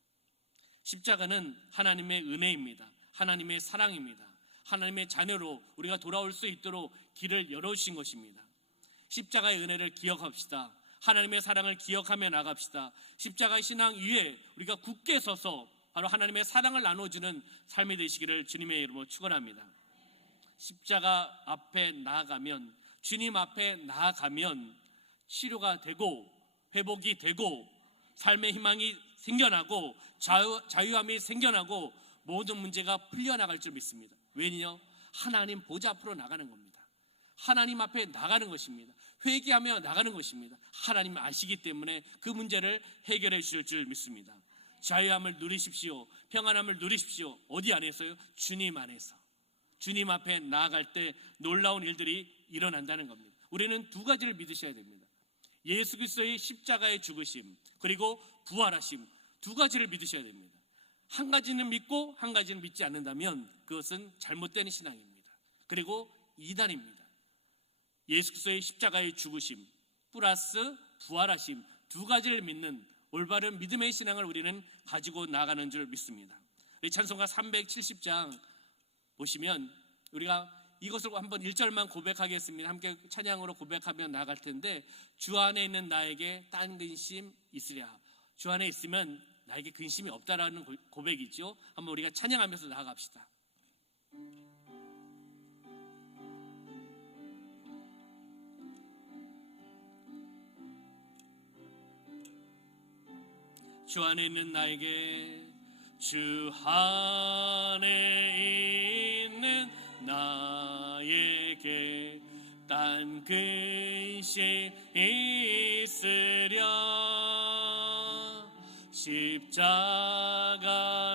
십자가는 하나님의 은혜입니다. 하나님의 사랑입니다. 하나님의 자녀로 우리가 돌아올 수 있도록 길을 열어주신 것입니다. 십자가의 은혜를 기억합시다. 하나님의 사랑을 기억하며 나갑시다. 십자가의 신앙 위에 우리가 굳게 서서 바로 하나님의 사랑을 나눠주는 삶이 되시기를 주님의 이름으로 축원합니다. 십자가 앞에 나아가면, 주님 앞에 나아가면 치료가 되고 회복이 되고 삶의 희망이 생겨나고 자유함이 생겨나고 모든 문제가 풀려나갈 줄 믿습니다. 왜냐? 하나님 보좌 앞으로 나가는 겁니다. 하나님 앞에 나가는 것입니다. 회개하며 나가는 것입니다. 하나님 아시기 때문에 그 문제를 해결해 주실 줄 믿습니다. 자유함을 누리십시오. 평안함을 누리십시오. 어디 안에서요? 주님 안에서. 주님 앞에 나아갈 때 놀라운 일들이 일어난다는 겁니다. 우리는 두 가지를 믿으셔야 됩니다. 예수 그리스도의 십자가의 죽으심, 그리고 부활하심, 두 가지를 믿으셔야 됩니다. 한 가지는 믿고 한 가지는 믿지 않는다면 그것은 잘못된 신앙입니다. 그리고 이단입니다. 예수 그리스도의 십자가의 죽으심 플러스 부활하심, 두 가지를 믿는 올바른 믿음의 신앙을 우리는 가지고 나가는 줄 믿습니다. 찬송가 370장 보시면 우리가 이것을 한번 1절만 고백하겠습니다. 함께 찬양으로 고백하며 나갈 텐데, 주 안에 있는 나에게 딴 근심 있으랴. 주 안에 있으면 나에게 근심이 없다라는 고백이죠. 한번 우리가 찬양하면서 나아갑시다. 주 안에 있는 나에게, 주 안에 있는 나에게 딴 근심 있으랴. 십자가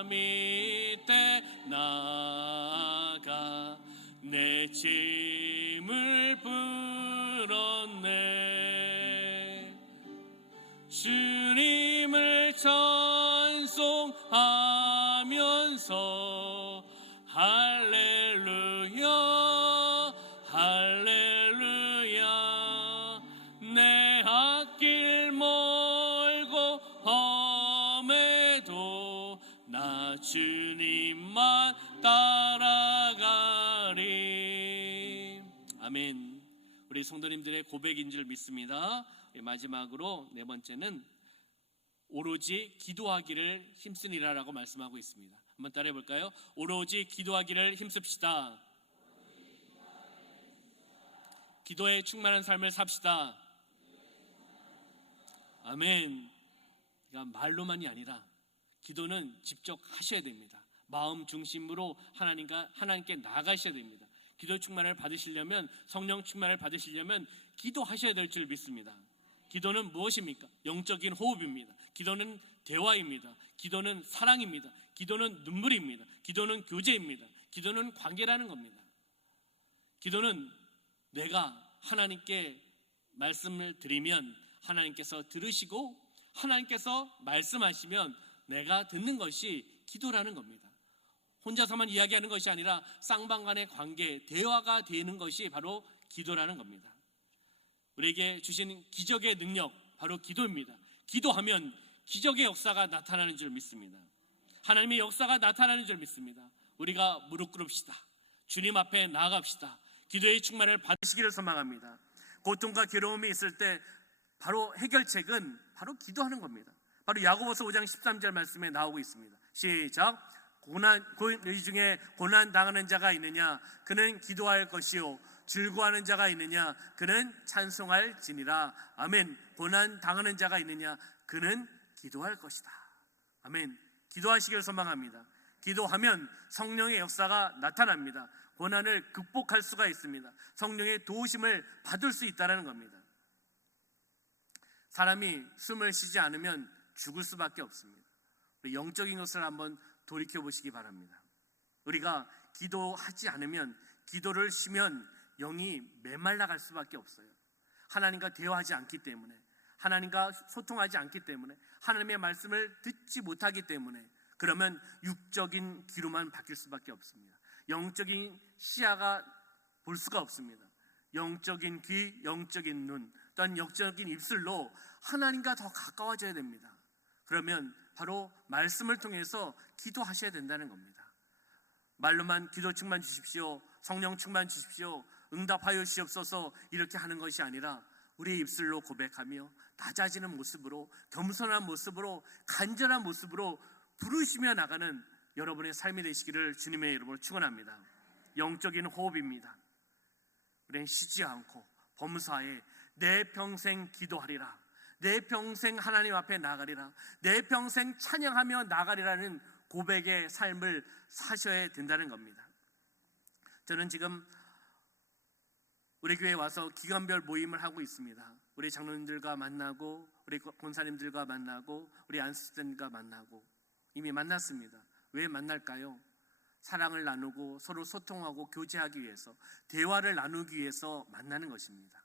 밑에 나아가 내 짐을 풀었네. 주님을 찬송하면서 할렐루야 할렐루야. 내 앞길 멀고 험해도 나 주님만 따라가리. 아멘. 우리 성도님들의 고백인 줄 믿습니다. 마지막으로 네 번째는 오로지 기도하기를 힘쓰니라라고 말씀하고 있습니다. 한번 따라해 볼까요? 오로지 기도하기를 힘씁시다. 기도에 충만한 삶을 삽시다. 아멘. 그러니까 말로만이 아니라 기도는 직접 하셔야 됩니다. 마음 중심으로 하나님께 나가셔야 됩니다. 기도 충만을 받으시려면, 성령 충만을 받으시려면 기도하셔야 될 줄 믿습니다. 기도는 무엇입니까? 영적인 호흡입니다. 기도는 대화입니다. 기도는 사랑입니다. 기도는 눈물입니다. 기도는 교제입니다. 기도는 관계라는 겁니다. 기도는 내가 하나님께 말씀을 드리면 하나님께서 들으시고, 하나님께서 말씀하시면 내가 듣는 것이 기도라는 겁니다. 혼자서만 이야기하는 것이 아니라 쌍방간의 관계, 대화가 되는 것이 바로 기도라는 겁니다. 우리에게 주신 기적의 능력, 바로 기도입니다. 기도하면 기적의 역사가 나타나는 줄 믿습니다. 하나님의 역사가 나타나는 줄 믿습니다. 우리가 무릎 꿇읍시다. 주님 앞에 나아갑시다. 기도의 충만을 받으시기를 소망합니다. 고통과 괴로움이 있을 때 바로 해결책은 바로 기도하는 겁니다. 바로 야고보서 5장 13절 말씀에 나오고 있습니다. 시작. 이 중에 고난 당하는 자가 있느냐? 그는 기도할 것이요. 즐거워하는 자가 있느냐? 그는 찬송할지니라. 아멘. 고난 당하는 자가 있느냐? 그는 기도할 것이다. 아멘. 기도하시길 소망합니다. 기도하면 성령의 역사가 나타납니다. 고난을 극복할 수가 있습니다. 성령의 도우심을 받을 수 있다는 겁니다. 사람이 숨을 쉬지 않으면 죽을 수밖에 없습니다. 영적인 것을 한번 돌이켜 보시기 바랍니다. 우리가 기도하지 않으면, 기도를 쉬면 영이 메말라 갈 수밖에 없어요. 하나님과 대화하지 않기 때문에, 하나님과 소통하지 않기 때문에, 하나님의 말씀을 듣지 못하기 때문에, 그러면 육적인 귀로만 바뀔 수밖에 없습니다. 영적인 시야가 볼 수가 없습니다. 영적인 귀, 영적인 눈, 또한 영적인 입술로 하나님과 더 가까워져야 됩니다. 그러면 바로 말씀을 통해서 기도하셔야 된다는 겁니다. 말로만 기도 충만 주십시오, 성령 충만 주십시오, 응답하여 주시옵소서 이렇게 하는 것이 아니라 우리의 입술로 고백하며 낮아지는 모습으로, 겸손한 모습으로, 간절한 모습으로 부르시며 나가는 여러분의 삶이 되시기를 주님의 이름으로 축원합니다. 영적인 호흡입니다. 우리는 쉬지 않고 범사에 내 평생 기도하리라, 내 평생 하나님 앞에 나가리라, 내 평생 찬양하며 나가리라는 고백의 삶을 사셔야 된다는 겁니다. 저는 지금 우리 교회에 와서 기간별 모임을 하고 있습니다. 우리 장로님들과 만나고, 우리 권사님들과 만나고, 우리 안수자님과 만나고, 이미 만났습니다. 왜 만날까요? 사랑을 나누고 서로 소통하고 교제하기 위해서, 대화를 나누기 위해서 만나는 것입니다.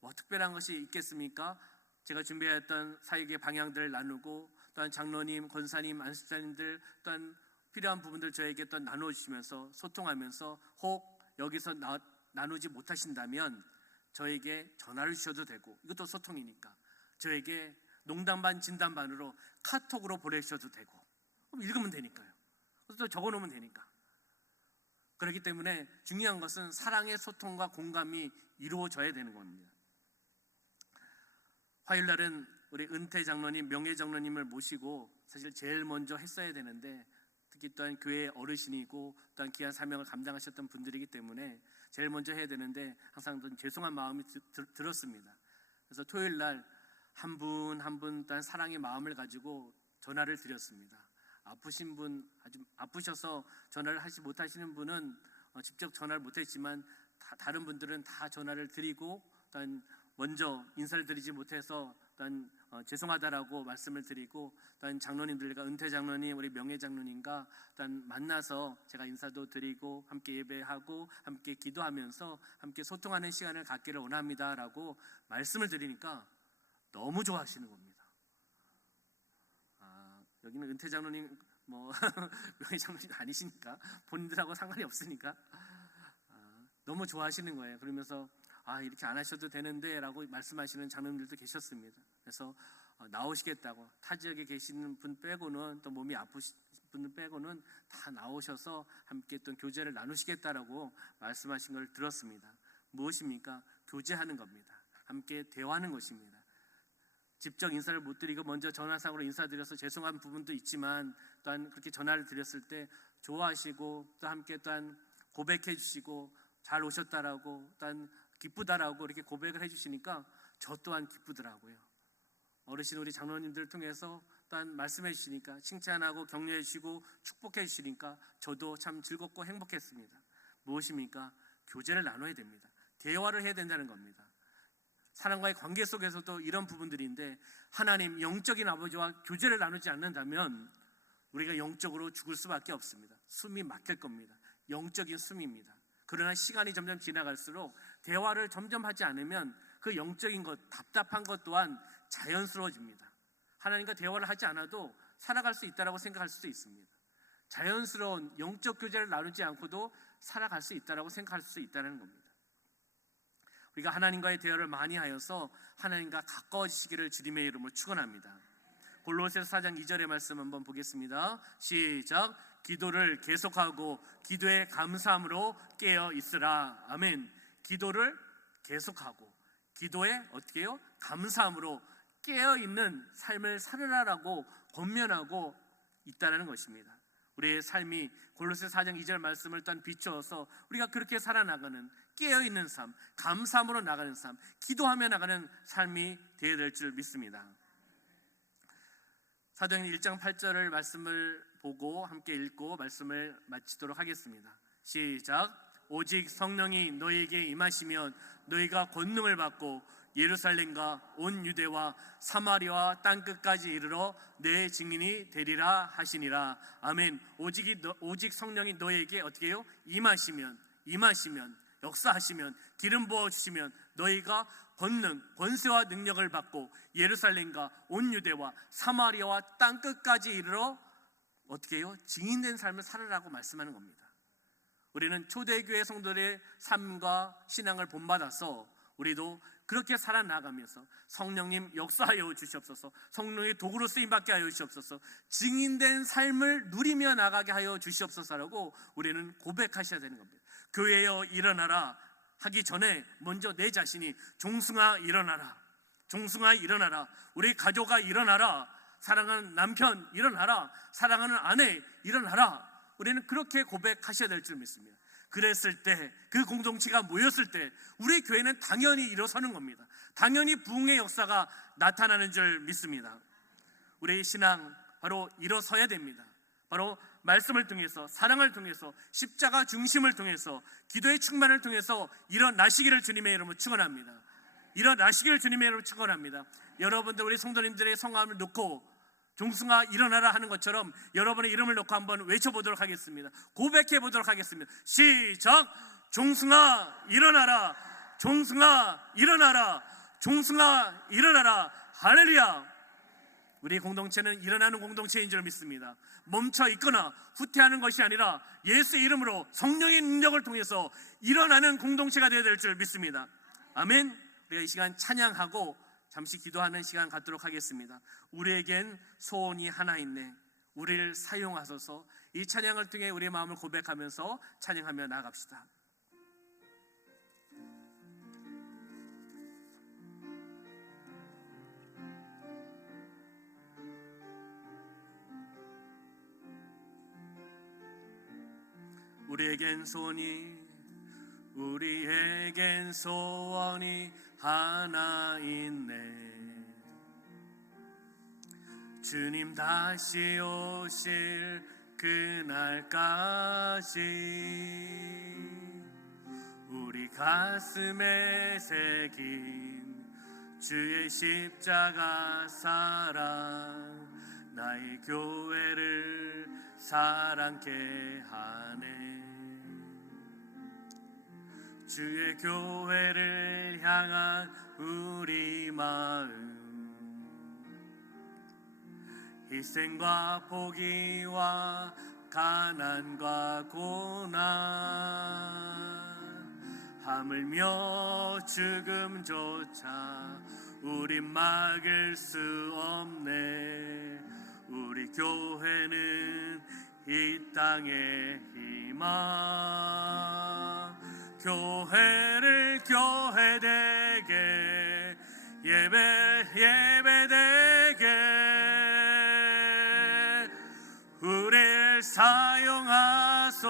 뭐 특별한 것이 있겠습니까? 제가 준비했던 사역의 방향들을 나누고, 또한 장로님, 권사님, 안수자님들, 또한 필요한 부분들 저에게 또 나눠주시면서 소통하면서, 혹 여기서 나누지 못하신다면 저에게 전화를 주셔도 되고, 이것도 소통이니까 저에게 농담 반 진담 반으로 카톡으로 보내주셔도 되고, 읽으면 되니까요. 또 적어놓으면 되니까. 그렇기 때문에 중요한 것은 사랑의 소통과 공감이 이루어져야 되는 겁니다. 화요일날은 우리 은퇴 장로님, 명예 장로님을 모시고 사실 제일 먼저 했어야 되는데, 특히 또한 교회의 어르신이고 또한 귀한 사명을 감당하셨던 분들이기 때문에 제일 먼저 해야 되는데 항상 죄송한 마음이 들었습니다. 그래서 토요일날 한 분 한 분 또한 사랑의 마음을 가지고 전화를 드렸습니다. 아프신 분, 아주 아프셔서 전화를 하지 못하시는 분은 직접 전화를 못했지만 다른 분들은 다 전화를 드리고, 또한 먼저 인사를 드리지 못해서 또한 죄송하다라고 말씀을 드리고, 또한 장로님들과 은퇴 장로님, 우리 명예 장로님과 또한 만나서 제가 인사도 드리고 함께 예배하고 함께 기도하면서 함께 소통하는 시간을 갖기를 원합니다라고 말씀을 드리니까 너무 좋아하시는 겁니다. 여기는 은퇴 장로님, 명예 장로님 아니시니까, 본인들하고 상관이 없으니까 너무 좋아하시는 거예요. 그러면서 이렇게 안 하셔도 되는데 라고 말씀하시는 장로님들도 계셨습니다. 그래서 나오시겠다고, 타 지역에 계시는 분 빼고는, 또 몸이 아프신 분 빼고는 다 나오셔서 함께 또 교제를 나누시겠다라고 말씀하신 걸 들었습니다. 무엇입니까? 교제하는 겁니다. 함께 대화하는 것입니다. 직접 인사를 못 드리고 먼저 전화상으로 인사드려서 죄송한 부분도 있지만, 또한 그렇게 전화를 드렸을 때 좋아하시고 또 함께 또한 고백해 주시고 잘 오셨다라고, 또한 기쁘다라고 이렇게 고백을 해주시니까 저 또한 기쁘더라고요. 어르신 우리 장로님들 통해서 또한 말씀해 주시니까, 칭찬하고 격려해 주시고 축복해 주시니까 저도 참 즐겁고 행복했습니다. 무엇입니까? 교제를 나눠야 됩니다. 대화를 해야 된다는 겁니다. 사람과의 관계 속에서도 이런 부분들인데, 하나님 영적인 아버지와 교제를 나누지 않는다면 우리가 영적으로 죽을 수밖에 없습니다. 숨이 막힐 겁니다. 영적인 숨입니다. 그러나 시간이 점점 지나갈수록 대화를 점점 하지 않으면 그 영적인 것, 답답한 것 또한 자연스러워집니다. 하나님과 대화를 하지 않아도 살아갈 수 있다고 생각할 수도 있습니다. 자연스러운 영적 교제를 나누지 않고도 살아갈 수 있다라고 생각할 수 있다는 겁니다. 우리가 하나님과의 대화를 많이 하여서 하나님과 가까워지시기를 주님의 이름으로 축원합니다. 골로새서 4장 2절의 말씀 한번 보겠습니다. 시작. 기도를 계속하고 기도에 감사함으로 깨어 있으라. 아멘. 기도를 계속하고 기도에 어떻게 해요? 감사함으로 깨어 있는 삶을 살으라라고 권면하고 있다는 것입니다. 우리의 삶이 골로새 4장 2절 말씀을 일단 비추어서 우리가 그렇게 살아나가는 깨어있는 삶, 감사함으로 나가는 삶, 기도하며 나가는 삶이 되어야 될 줄 믿습니다. 사도행전 1장 8절을 말씀을 보고 함께 읽고 말씀을 마치도록 하겠습니다. 시작. 오직 성령이 너희에게 임하시면 너희가 권능을 받고 예루살렘과 온 유대와 사마리아와 땅끝까지 이르러 내 증인이 되리라 하시니라. 아멘. 오직 성령이 너희에게 어떻게 해요? 임하시면 역사하시면 기름 부어주시면 너희가 권능, 권세와 능력을 받고 예루살렘과 온 유대와 사마리아와 땅끝까지 이르러 어떻게 해요? 증인된 삶을 살으라고 말씀하는 겁니다. 우리는 초대교회 성도들의 삶과 신앙을 본받아서 우리도 그렇게 살아나가면서 성령님 역사하여 주시옵소서, 성령의 도구로 쓰임받게 하여 주시옵소서, 증인된 삶을 누리며 나가게 하여 주시옵소서라고 우리는 고백하셔야 되는 겁니다. 교회여 일어나라 하기 전에 먼저 내 자신이 종승아 일어나라, 종승아 일어나라, 우리 가족아 일어나라, 사랑하는 남편 일어나라, 사랑하는 아내 일어나라. 우리는 그렇게 고백하셔야 될 줄 믿습니다. 그랬을 때, 그 공동체가 모였을 때 우리 교회는 당연히 일어서는 겁니다. 당연히 부흥의 역사가 나타나는 줄 믿습니다. 우리의 신앙 바로 일어서야 됩니다. 바로 말씀을 통해서, 사랑을 통해서, 십자가 중심을 통해서, 기도의 충만을 통해서 일어나시기를 주님의 이름으로 축원합니다. 일어나시기를 주님의 이름으로 축원합니다. 여러분들 우리 성도님들의 성함을 놓고 종승아 일어나라 하는 것처럼 여러분의 이름을 놓고 한번 외쳐보도록 하겠습니다. 고백해보도록 하겠습니다. 시작. 종승아 일어나라, 종승아 일어나라, 종승아 일어나라. 할렐루야. 우리 공동체는 일어나는 공동체인 줄 믿습니다. 멈춰 있거나 후퇴하는 것이 아니라 예수의 이름으로 성령의 능력을 통해서 일어나는 공동체가 되어야 될 줄 믿습니다. 아멘. 우리가 이 시간 찬양하고 잠시 기도하는 시간 갖도록 하겠습니다. 우리에겐 소원이 하나 있네. 우리를 사용하소서. 이 찬양을 통해 우리의 마음을 고백하면서 찬양하며 나아갑시다. 우리에겐 소원이 하나 있네. 주님 다시 오실 그날까지 우리 가슴에 새긴 주의 십자가 사랑 나의 교회를 사랑케 하네. 주의 교회를 향한 우리 마음 희생과 포기와 가난과 고난 하물며 죽음조차 우리 막을 수 없네. 우리 교회는 이 땅의 희망 교회를 교회되게 예배되게 우리를 사용하소서.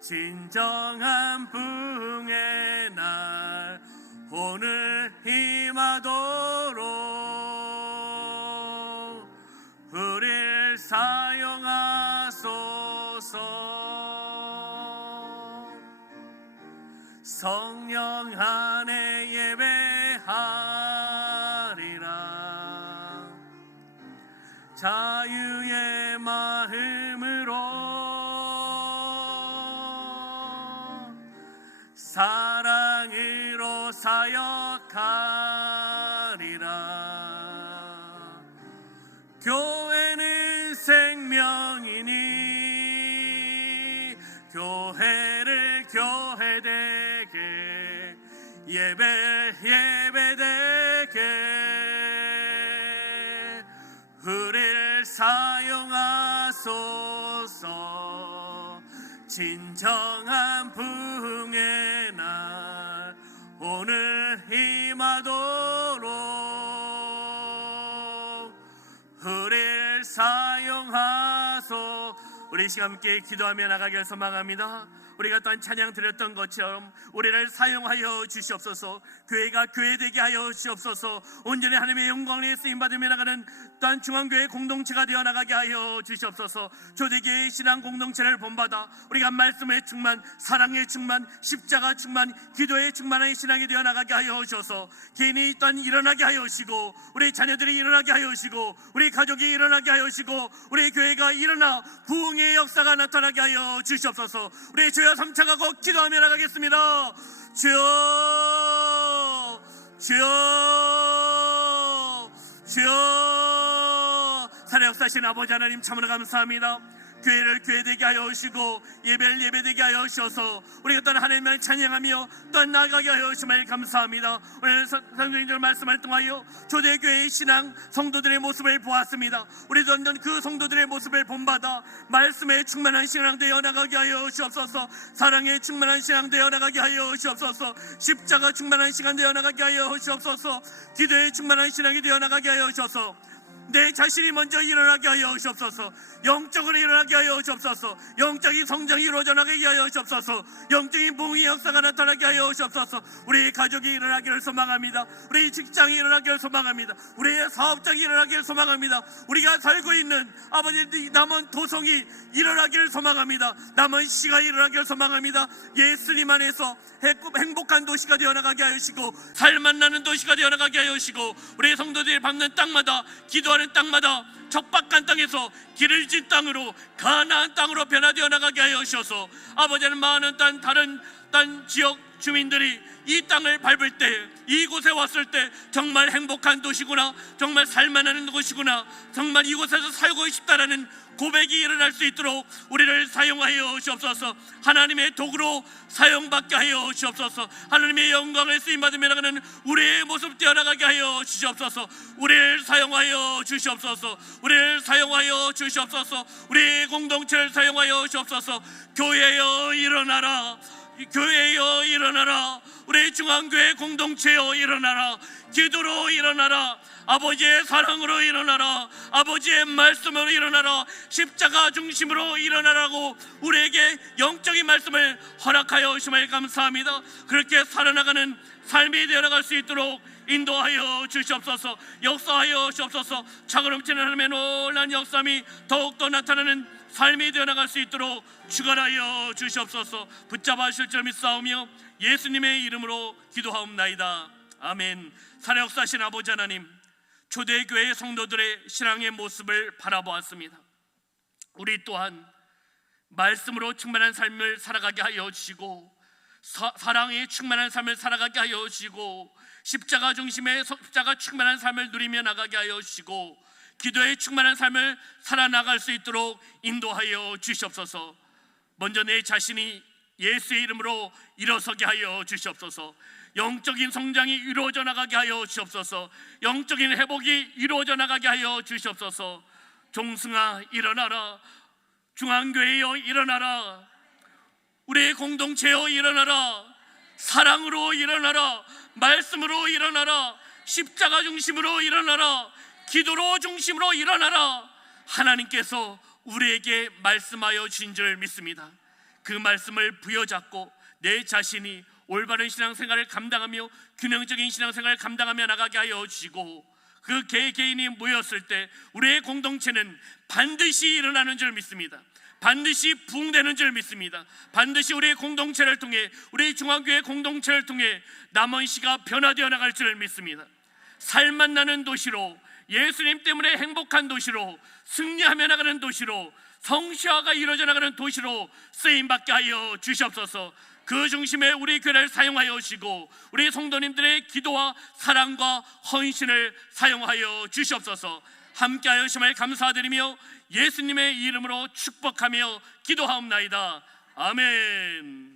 진정한 부흥의 날 오늘 임하도록 우리를 사용하소서. 성령 안에 예배하리라. 자유의 마음으로 사랑으로 사역하리라. 교회는 교회 되게 예배 되게 우리를 사용하소서. 진정한 부흥의 날 오늘 임하도록 우리를 사용하소. 우리 시간 함께 기도하며 나가기를 소망합니다. 우리가 또한 찬양 드렸던 것처럼 우리를 사용하여 주시옵소서. 교회가 교회되게 하여 주시옵소서. 온전히 하나님의 영광을 쓰임받으며 나가는 또한 중앙교회 공동체가 되어 나가게 하여 주시옵소서. 초대교회의 신앙 공동체를 본받아 우리가 말씀의 충만, 사랑의 충만, 십자가 충만, 기도의 충만한 신앙이 되어 나가게 하여 주셔서 개인이 또한 일어나게 하여 주시고 우리 자녀들이 일어나게 하여 주시고 우리 가족이 일어나게 하여 주시고 우리 교회가 일어나 부흥의 역사가 나타나게 하여 주시옵소서. 우리 주여 삼창하고 기도하며 나가겠습니다. 주여, 주여, 주여. 살아 역사하신 아버지 하나님 참으로 감사합니다. 교회를 교회되게 하여 주시고 예배를 예배되게 하여 주셔서 우리가 또한 하나님을 찬양하며 또한 나아가게 하여 주심을 감사합니다. 오늘 성도님들 말씀을 통하여 초대교회의 신앙 성도들의 모습을 보았습니다. 우리도 그 성도들의 모습을 본받아 말씀에 충만한 신앙 되어 나가게 하여 주옵소서. 사랑에 충만한 신앙 되어 나가게 하여 주옵소서. 십자가 충만한 시간 되어 나가게 하여 주옵소서. 기도에 충만한 신앙이 되어 나가게 하여 주옵소서. 내 자신이 먼저 일어나게 하여 주옵소서. 영적으로 일어나게 하여 주옵소서. 영적인 성장이 이루어져 나가게 하여 주옵소서. 영적인 부흥의 역사가 나타나게 하여 주옵소서. 우리 가족이 일어나기를 소망합니다. 우리 직장이 일어나기를 소망합니다. 우리의 사업장이 일어나기를 소망합니다. 우리가 살고 있는 아버지 남은 도성이 일어나기를 소망합니다. 남은 시가 일어나기를 소망합니다. 예수님 안에서 행복한 도시가 되어나가게 하여 주시고 살만 나는 도시가 되어나가게 하여 주시고 우리 성도들이 밟는 땅마다 기도하는 땅마다 척박한 땅에서 길을 진 땅으로 가나안 땅으로 변화되어 나가게 하여 주셔서 아버지는 많은 다른 지역 주민들이 이 땅을 밟을 때 이곳에 왔을 때 정말 행복한 도시구나, 정말 살만한 곳이구나, 정말 이곳에서 살고 싶다라는 고백이 일어날 수 있도록 우리를 사용하여 주옵소서. 하나님의 도구로 사용받게 하여 주옵소서. 하나님의 영광을 쓰임받으며 나가는 우리의 모습 되어나가게 하여 주시옵소서. 우리를 사용하여 주시옵소서. 우리를 사용하여 주시옵소서. 우리 공동체를 사용하여 주옵소서. 교회여 일어나라. 교회여 일어나라. 우리 중앙교회 공동체여 일어나라. 기도로 일어나라. 아버지의 사랑으로 일어나라. 아버지의 말씀으로 일어나라. 십자가 중심으로 일어나라고 우리에게 영적인 말씀을 허락하여 주심을 감사합니다. 그렇게 살아나가는 삶이 되어나갈 수 있도록 인도하여 주시옵소서. 역사하여 주시옵소서. 차고 넘치는 하나님의 놀라운 역사함이 더욱더 나타나는 삶이 되어나갈 수 있도록 축원하여 주시옵소서. 붙잡아 주실 줄 믿사오며 예수님의 이름으로 기도하옵나이다. 아멘. 살아 역사하신 아버지 하나님, 초대교회 성도들의 신앙의 모습을 바라보았습니다. 우리 또한 말씀으로 충만한 삶을 살아가게 하여 주시고 사랑에 충만한 삶을 살아가게 하여 주시고 십자가 중심의 십자가 충만한 삶을 누리며 나가게 하여 주시고 기도에 충만한 삶을 살아나갈 수 있도록 인도하여 주시옵소서. 먼저 내 자신이 예수의 이름으로 일어서게 하여 주시옵소서. 영적인 성장이 이루어져 나가게 하여 주시옵소서. 영적인 회복이 이루어져 나가게 하여 주시옵소서. 종승아 일어나라. 중앙교회여 일어나라. 우리의 공동체여 일어나라. 사랑으로 일어나라. 말씀으로 일어나라. 십자가 중심으로 일어나라. 기도로 중심으로 일어나라. 하나님께서 우리에게 말씀하여 주신 줄 믿습니다. 그 말씀을 부여잡고 내 자신이 올바른 신앙생활을 감당하며 균형적인 신앙생활을 감당하며 나가게 하여 주시고 그 개개인이 모였을 때 우리의 공동체는 반드시 일어나는 줄 믿습니다. 반드시 부흥되는 줄 믿습니다. 반드시 우리의 공동체를 통해 우리 중앙교회 공동체를 통해 남은 시가 변화되어 나갈 줄 믿습니다. 살만 나는 도시로, 예수님 때문에 행복한 도시로, 승리하며 나가는 도시로, 성시화가 이루어져 나가는 도시로 쓰임받게 하여 주시옵소서. 그 중심에 우리 교회를 사용하여 주시고 우리 성도님들의 기도와 사랑과 헌신을 사용하여 주시옵소서. 함께하여 주심을 감사드리며 예수님의 이름으로 축복하며 기도하옵나이다. 아멘.